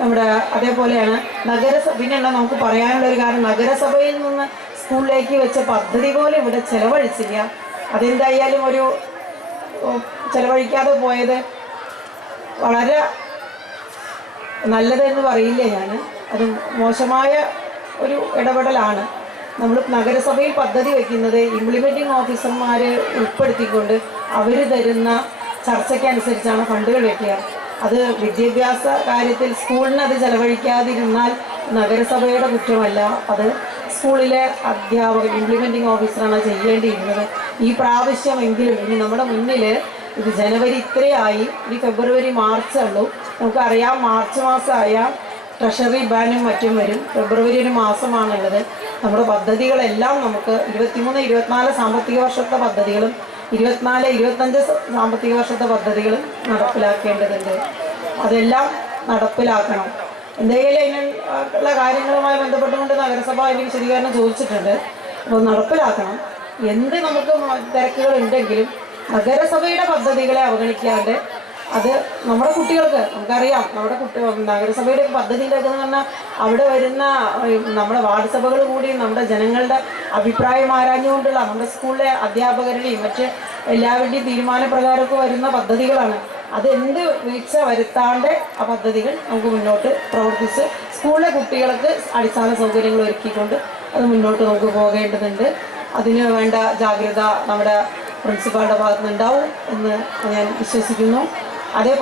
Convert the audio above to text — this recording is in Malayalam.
നമ്മുടെ അതേപോലെയാണ് നഗരസഭ പിന്നെയുള്ള നമുക്ക് പറയാനുള്ള ഒരു കാരണം നഗരസഭയിൽ നിന്ന് സ്കൂളിലേക്ക് വെച്ച പദ്ധതി പോലെ ഇവിടെ ചെലവഴിച്ചില്ല. അതെന്തായാലും ഒരു ചെലവഴിക്കാതെ പോയത് വളരെ നല്ലതെന്ന് പറയില്ല ഞാൻ അത് മോശമായ ഒരു ഇടപെടലാണ്. നമ്മൾ നഗരസഭയിൽ പദ്ധതി വയ്ക്കുന്നത് ഇംപ്ലിമെന്റിംഗ് ഓഫീസർമാരെ ഉൾപ്പെടുത്തിക്കൊണ്ട് അവർ തരുന്ന ചർച്ചയ്ക്കനുസരിച്ചാണ് ഫണ്ടുകൾ വയ്ക്കുക അത് വിദ്യാഭ്യാസ കാര്യത്തിൽ സ്കൂളിന് അത് ചെലവഴിക്കാതിരുന്നാൽ നഗരസഭയുടെ കുറ്റമല്ല. അത് സ്കൂളിലെ അധ്യാപകർ ഇംപ്ലിമെന്റിംഗ് ഓഫീസറാണ് ചെയ്യേണ്ടിയിരുന്നത്. ഈ പ്രാവശ്യമെങ്കിലും ഇനി നമ്മുടെ മുന്നിൽ ഇത് ജനുവരി ഇത്രയായി. ഇനി ഫെബ്രുവരി മാർച്ച് ഉള്ളൂ. നമുക്കറിയാം മാർച്ച് മാസമായ ട്രഷറി ബാനും മറ്റും വരും. ഫെബ്രുവരി ഒരു മാസമാണുള്ളത്. നമ്മുടെ പദ്ധതികളെല്ലാം നമുക്ക് ഇരുപത്തിമൂന്ന് ഇരുപത്തിനാല് സാമ്പത്തിക വർഷത്തെ പദ്ധതികളും ഇരുപത്തിനാല് ഇരുപത്തഞ്ച് സാമ്പത്തിക വർഷത്തെ പദ്ധതികൾ നടപ്പിലാക്കേണ്ടതുണ്ട്. അതെല്ലാം നടപ്പിലാക്കണം. എന്തെങ്കിലും അതിനുള്ള കാര്യങ്ങളുമായി ബന്ധപ്പെട്ടുകൊണ്ട് നഗരസഭ അതിന് വിശദീകരണം ചോദിച്ചിട്ടുണ്ട്. അപ്പോൾ നടപ്പിലാക്കണം. എന്ത് നമുക്ക് തിരക്കുകൾ ഉണ്ടെങ്കിലും നഗരസഭയുടെ പദ്ധതികളെ അവഗണിക്കാണ്ട് അത് നമ്മുടെ കുട്ടികൾക്ക് നമുക്കറിയാം നമ്മുടെ കുട്ടി നഗരസഭയുടെ പദ്ധതി എന്ന് പറഞ്ഞാൽ അവിടെ വരുന്ന നമ്മുടെ വാർഡ് സഭകൾ കൂടി നമ്മുടെ ജനങ്ങളുടെ അഭിപ്രായം ആരാഞ്ഞുകൊണ്ടുള്ള നമ്മുടെ സ്കൂളിലെ അധ്യാപകരുടെയും മറ്റ് എല്ലാവരുടെയും തീരുമാനപ്രകാരമൊക്കെ വരുന്ന പദ്ധതികളാണ്. അത് എന്ത് വീഴ്ച വരുത്താണ്ട് ആ പദ്ധതികൾ നമുക്ക് മുന്നോട്ട് പ്രവർത്തിച്ച് സ്കൂളിലെ കുട്ടികൾക്ക് അടിസ്ഥാന സൗകര്യങ്ങൾ ഒരുക്കിക്കൊണ്ട് അത് മുന്നോട്ട് നമുക്ക് പോകേണ്ടതുണ്ട്. അതിന് വേണ്ട ജാഗ്രത നമ്മുടെ പ്രിൻസിപ്പാളുടെ ഭാഗത്തുനിന്നുണ്ടാവും എന്ന് ഞാൻ വിശ്വസിക്കുന്നു. അതേപോലെ